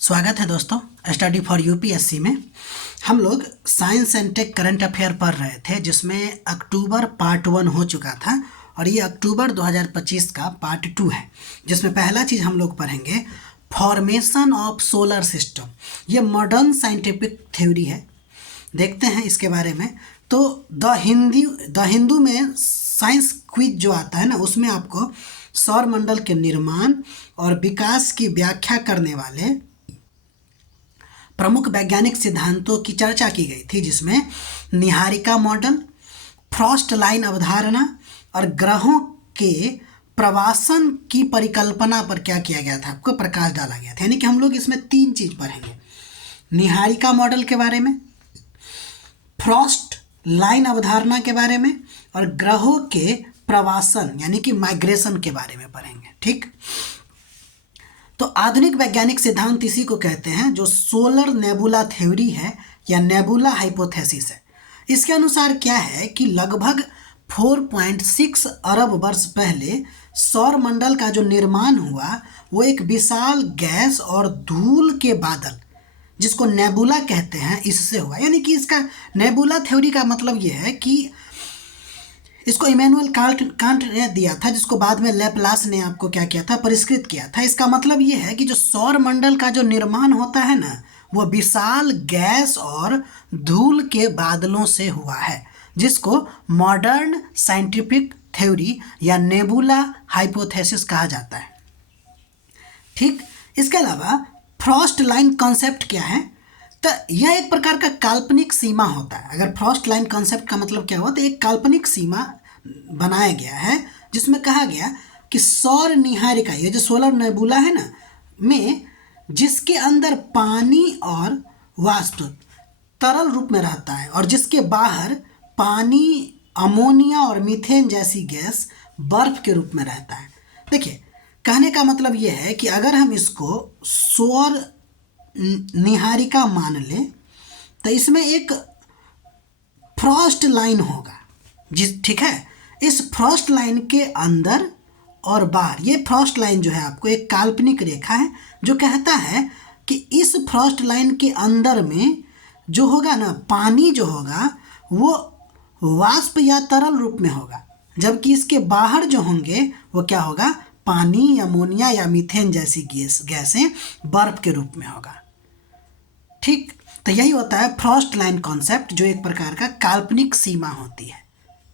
स्वागत है दोस्तों स्टडी फॉर यूपीएससी में। हम लोग science and take current affair पढ़ रहे थे जिसमें अक्टूबर पार्ट 1 हो चुका था और ये अक्टूबर 2025 का पार्ट 2 है, जिसमें पहला चीज़ हम लोग पढ़ेंगे फॉर्मेशन ऑफ सोलर सिस्टम। ये मॉडर्न साइंटिफिक थ्योरी है, देखते हैं इसके बारे में। तो द हिंदू में साइंस क्विज जो आता है ना, उसमें आपको सौरमंडल के निर्माण और विकास की व्याख्या करने वाले प्रमुख वैज्ञानिक सिद्धांतों की चर्चा की गई थी, जिसमें निहारिका मॉडल, फ्रॉस्ट लाइन अवधारणा और ग्रहों के प्रवासन की परिकल्पना पर क्या किया गया था, आपको प्रकाश डाला गया था। यानी कि हम लोग इसमें 3 चीज़ पढ़ेंगे, निहारिका मॉडल के बारे में, फ्रॉस्ट लाइन अवधारणा के बारे में और ग्रहों के प्रवासन यानी कि माइग्रेशन के बारे में पढ़ेंगे। ठीक, तो आधुनिक वैज्ञानिक सिद्धांत इसी को कहते हैं जो सोलर नेबुला थ्योरी है या नेबुला हाइपोथेसिस है। इसके अनुसार क्या है कि लगभग 4.6 अरब वर्ष पहले सौरमंडल का जो निर्माण हुआ वो एक विशाल गैस और धूल के बादल, जिसको नेबुला कहते हैं, इससे हुआ। यानी कि इसका नेबुला थ्योरी का मतलब ये है कि इसको इमैनुअल कांट ने दिया था, जिसको बाद में लैपलास ने आपको क्या किया था, परिष्कृत किया था। इसका मतलब ये है कि जो सौरमंडल का जो निर्माण होता है ना, वो विशाल गैस और धूल के बादलों से हुआ है, जिसको मॉडर्न साइंटिफिक थ्योरी या नेबुला हाइपोथेसिस कहा जाता है। ठीक, इसके अलावा फ्रॉस्ट लाइन कॉन्सेप्ट क्या है, तो यह एक प्रकार का काल्पनिक सीमा होता है। अगर फ्रॉस्ट लाइन कॉन्सेप्ट का मतलब क्या हुआ, तो एक काल्पनिक सीमा बनाया गया है जिसमें कहा गया कि सौर निहारिका, ये जो सोलर नेबुला है ना, में जिसके अंदर पानी और वाष्प तरल रूप में रहता है और जिसके बाहर पानी, अमोनिया और मीथेन जैसी गैस बर्फ के रूप में रहता है। देखिए, कहने का मतलब ये है कि अगर हम इसको सौर निहारिका मान ले तो इसमें एक फ्रॉस्ट लाइन होगा, ठीक है। इस फ्रॉस्ट लाइन के अंदर और बाहर, ये फ्रॉस्ट लाइन जो है आपको एक काल्पनिक रेखा है जो कहता है कि इस फ्रॉस्ट लाइन के अंदर में जो होगा ना, पानी जो होगा वो वाष्प या तरल रूप में होगा, जबकि इसके बाहर जो होंगे वो क्या होगा, पानी, अमोनिया या मीथेन जैसी गैसें बर्फ के रूप में होगा। ठीक, तो यही होता है फ्रॉस्ट लाइन कॉन्सेप्ट, जो एक प्रकार का काल्पनिक सीमा होती है।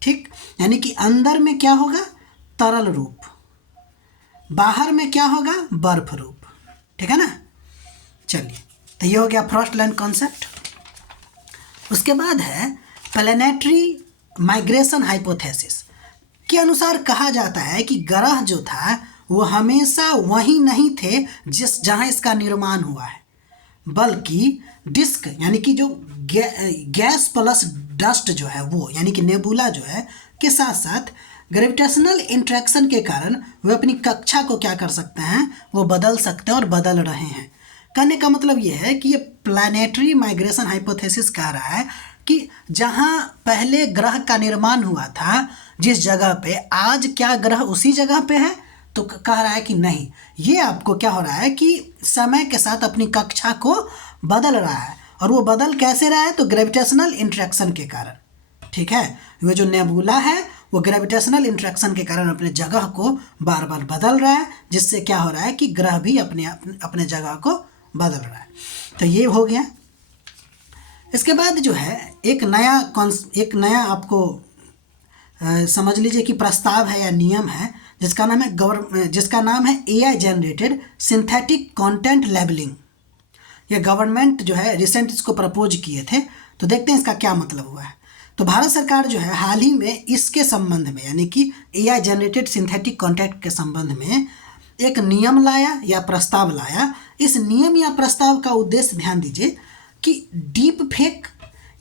ठीक, यानी कि अंदर में क्या होगा, तरल रूप, बाहर में क्या होगा, बर्फ रूप। ठीक है ना। चलिए, तो ये हो गया फ्रॉस्ट लाइन कॉन्सेप्ट। उसके बाद है प्लैनेटरी माइग्रेशन हाइपोथेसिस के अनुसार कहा जाता है कि ग्रह जो था वो हमेशा वहीं नहीं थे जहां इसका निर्माण हुआ है, बल्कि डिस्क यानी कि जो गैस प्लस डस्ट जो है वो, यानी कि नेबुला जो है, के साथ साथ ग्रेविटेशनल इंट्रैक्शन के कारण वे अपनी कक्षा को क्या कर सकते हैं, वो बदल सकते हैं और बदल रहे हैं। कहने का मतलब ये है कि ये प्लैनेटरी माइग्रेशन हाइपोथेसिस कह रहा है कि जहाँ पहले ग्रह का निर्माण हुआ था, जिस जगह पे, आज क्या ग्रह उसी जगह पे है, तो कह रहा है कि नहीं, ये आपको क्या हो रहा है कि समय के साथ अपनी कक्षा को बदल रहा है। और वो बदल कैसे रहा है, तो ग्रेविटेशनल इंट्रैक्शन के कारण। ठीक है, वो जो नेबुला है वो ग्रेविटेशनल इंट्रैक्शन के कारण अपने जगह को बार बार बदल रहा है, जिससे क्या हो रहा है कि ग्रह भी अपने जगह को बदल रहा है। तो ये हो गया। इसके बाद जो है एक नया आपको समझ लीजिए कि प्रस्ताव है या नियम है, जिसका नाम है AI generated synthetic content labelling. ये गवर्नमेंट जो है रिसेंट इसको प्रपोज किए थे, तो देखते हैं इसका क्या मतलब हुआ है। तो भारत सरकार जो है हाल ही में इसके संबंध में, यानी कि AI जनरेटेड सिंथेटिक कंटेंट के संबंध में एक नियम लाया या प्रस्ताव लाया। इस नियम या प्रस्ताव का उद्देश्य, ध्यान दीजिए, कि डीप फेक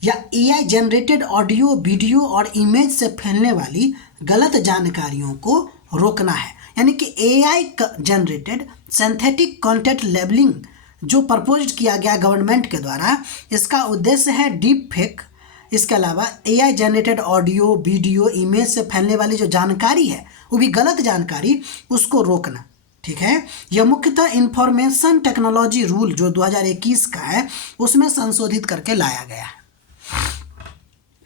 या AI जनरेटेड ऑडियो, वीडियो और इमेज से फैलने वाली गलत जानकारियों को रोकना है। यानी कि AI generated synthetic content labelling जो प्रपोज किया गया गवर्नमेंट के द्वारा, इसका उद्देश्य है डीप फेक, इसके अलावा AI generated audio, video, image से फैलने वाली जो जानकारी है, वो भी गलत जानकारी, उसको रोकना। ठीक है। यह मुख्यतः इंफॉर्मेशन टेक्नोलॉजी रूल जो 2021 का है उसमें संशोधित करके लाया गया है।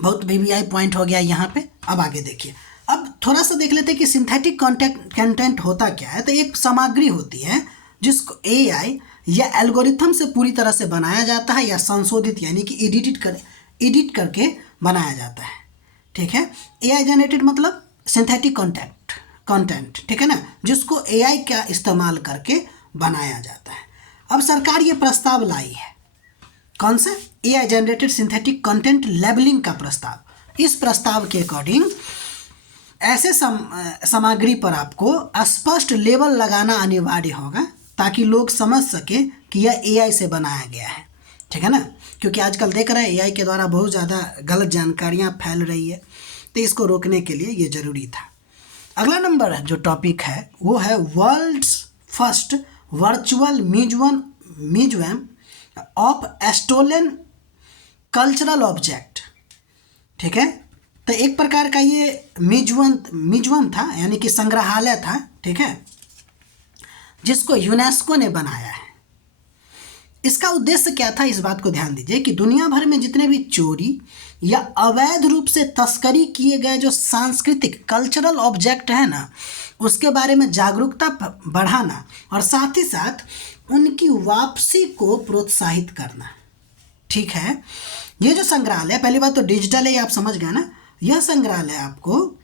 बहुत वीवीआई पॉइंट हो गया यहाँ पे। अब आगे देखिए, अब थोड़ा सा देख लेते हैं कि सिंथेटिक कंटेंट होता क्या है। तो एक सामग्री होती है जिसको एआई या एल्गोरिथम से पूरी तरह से बनाया जाता है या संशोधित यानी कि एडिट करके बनाया जाता है, ठीक है। एआई जनरेटेड मतलब सिंथेटिक कंटेंट, ठीक है ना, जिसको एआई का इस्तेमाल करके बनाया जाता है। अब सरकार ये प्रस्ताव लाई है, कौन सा? AI generated synthetic content labelling का प्रस्ताव। इस प्रस्ताव के अकॉर्डिंग ऐसे सामग्री पर आपको स्पष्ट लेबल लगाना अनिवार्य होगा ताकि लोग समझ सके कि यह एआई से बनाया गया है, ठीक है ना। क्योंकि आजकल देख रहे हैं एआई के द्वारा बहुत ज़्यादा गलत जानकारियाँ फैल रही है, तो इसको रोकने के लिए ये ज़रूरी था। अगला नंबर जो टॉपिक है वो है world's first virtual museum of stolen cultural object, ठीक है। तो एक प्रकार का ये म्यूजियम था यानी कि संग्रहालय था, ठीक है, जिसको यूनेस्को ने बनाया है। इसका उद्देश्य क्या था, इस बात को ध्यान दीजिए कि दुनिया भर में जितने भी चोरी या अवैध रूप से तस्करी किए गए जो सांस्कृतिक कल्चरल ऑब्जेक्ट है ना, उसके बारे में जागरूकता बढ़ाना और साथ ही साथ उनकी वापसी को प्रोत्साहित करना, ठीक है। ये जो संग्रहालय, पहली बात तो डिजिटल है, आप समझ गए ना। यह संग्रहालय आपको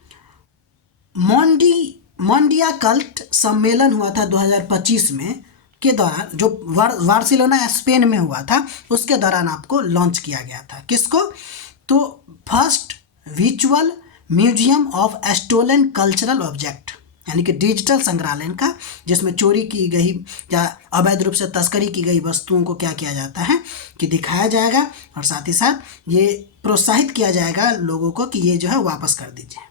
मोंडिया कल्ट सम्मेलन हुआ था 2025 में के दौरान, जो बार्सिलोना स्पेन में हुआ था, उसके दौरान आपको लॉन्च किया गया था। किसको? तो first virtual museum of stolen cultural object यानी कि डिजिटल संग्रहालय का, जिसमें चोरी की गई या अवैध रूप से तस्करी की गई वस्तुओं को क्या किया जाता है कि दिखाया जाएगा और साथ ही साथ ये प्रोत्साहित किया जाएगा लोगों को कि ये जो है वापस कर दीजिए,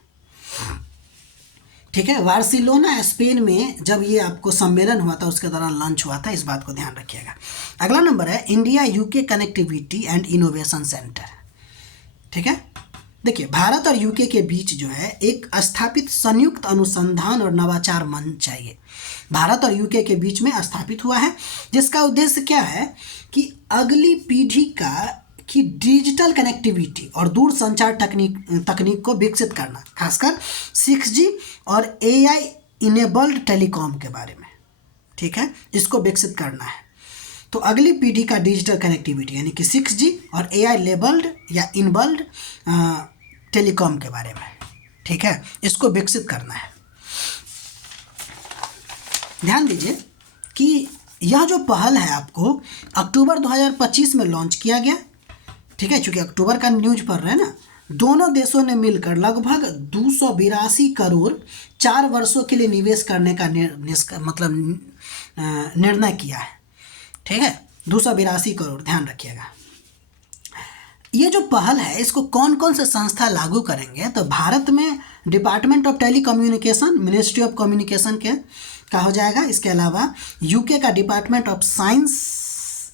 ठीक है। बार्सिलोना स्पेन में जब ये आपको सम्मेलन हुआ था उसके दौरान लॉन्च हुआ था, इस बात को ध्यान रखिएगा। अगला नंबर है India UK connectivity and innovation centre, ठीक है। देखिए, भारत और यूके के बीच जो है एक स्थापित संयुक्त अनुसंधान और नवाचार मंच है। ये भारत और यूके के बीच में स्थापित हुआ है, जिसका उद्देश्य क्या है कि अगली पीढ़ी की डिजिटल कनेक्टिविटी और दूर संचार तकनीक को विकसित करना, खासकर 6G और AI इनेबल्ड टेलीकॉम के बारे में, ठीक है, इसको विकसित करना है। तो अगली पीढ़ी का डिजिटल कनेक्टिविटी यानी कि 6G और AI लेबल्ड या इनेबल्ड टेलीकॉम के बारे में, ठीक है, इसको विकसित करना है। ध्यान दीजिए कि यह जो पहल है आपको अक्टूबर 2025 में लॉन्च किया गया, ठीक है। चूँकि अक्टूबर का न्यूज पढ़ रहे हैं ना, दोनों देशों ने मिलकर लगभग 282 करोड़ 4 वर्षों के लिए निवेश करने का निर्णय किया है, ठीक है। 282 करोड़, ध्यान रखिएगा। ये जो पहल है इसको कौन कौन से संस्था लागू करेंगे? तो भारत में department of telecommunication, ministry of communication का हो जाएगा। इसके अलावा यूके का department of science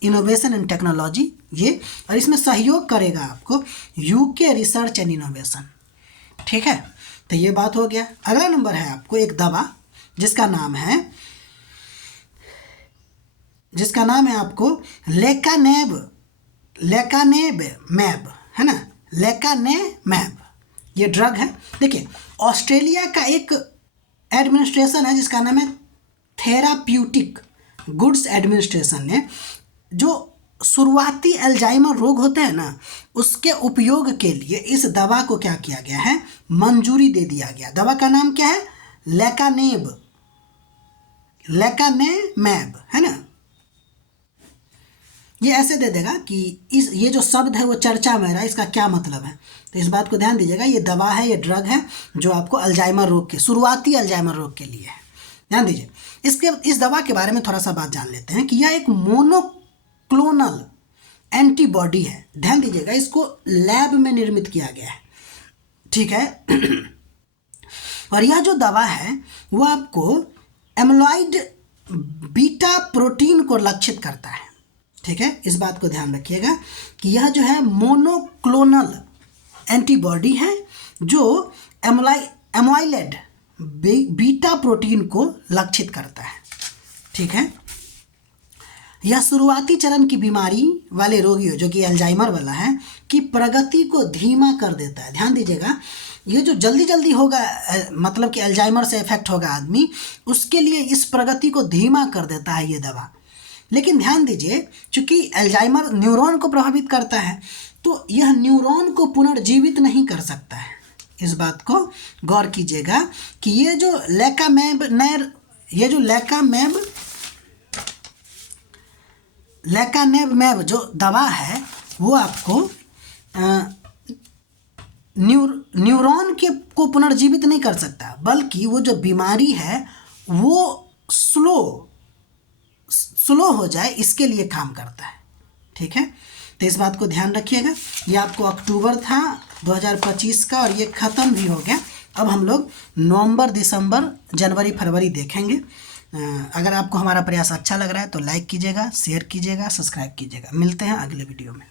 innovation and technology ये, और इसमें सहयोग करेगा आपको यूके रिसर्च एंड इनोवेशन, ठीक है। तो ये बात हो गया। अगला नंबर है आपको एक दवा जिसका नाम है आपको लेकानेमैब, है ना, लेकानेमैब ये ड्रग है। देखिए, ऑस्ट्रेलिया का एक एडमिनिस्ट्रेशन है जिसका नाम है थेराप्यूटिक गुड्स एडमिनिस्ट्रेशन ने जो शुरुआती अल्जाइमर रोग होते हैं ना, उसके उपयोग के लिए इस दवा को क्या किया गया है, मंजूरी दे दिया गया। दवा का नाम क्या है? लेकानेमैब, है ना। ये ऐसे दे देगा कि ये जो शब्द है वो चर्चा में रहा है, इसका क्या मतलब है। तो इस बात को ध्यान दीजिएगा, ये दवा है, ये ड्रग है जो आपको अल्जाइमर रोग के, शुरुआती अल्जाइमर रोग के लिए है। ध्यान दीजिए। इस दवा के बारे में थोड़ा सा बात जान लेते हैं कि यह एक मोनोक्लोनल एंटीबॉडी है। ध्यान दीजिएगा, इसको लैब में निर्मित किया गया है, ठीक है। और यह जो दवा है वो आपको एमिलॉइड बीटा प्रोटीन को लक्षित करता है, ठीक है। इस बात को ध्यान रखिएगा कि यह जो है मोनोक्लोनल एंटीबॉडी है जो एमिलॉइड बीटा प्रोटीन को लक्षित करता है, ठीक है। यह शुरुआती चरण की बीमारी वाले रोगियों, जो कि अल्जाइमर वाला है, की प्रगति को धीमा कर देता है। ध्यान दीजिएगा, ये जो जल्दी जल्दी होगा, मतलब कि अल्जाइमर से इफेक्ट होगा आदमी, उसके लिए इस प्रगति को धीमा कर देता है ये दवा। लेकिन ध्यान दीजिए, चूंकि अल्जाइमर न्यूरॉन को प्रभावित करता है, तो यह न्यूरॉन को पुनर्जीवित नहीं कर सकता है। इस बात को गौर कीजिएगा कि ये जो लेकानेब जो दवा है वो आपको न्यूरॉन को पुनर्जीवित नहीं कर सकता, बल्कि वो जो बीमारी है वो स्लो हो जाए इसके लिए काम करता है। ठीक है, तो इस बात को ध्यान रखिएगा। ये आपको अक्टूबर था 2025 का, और ये ख़त्म भी हो गया। अब हम लोग नवंबर, दिसंबर, जनवरी, फरवरी देखेंगे। अगर आपको हमारा प्रयास अच्छा लग रहा है तो लाइक कीजिएगा, शेयर कीजिएगा, सब्सक्राइब कीजिएगा। मिलते हैं अगले वीडियो में।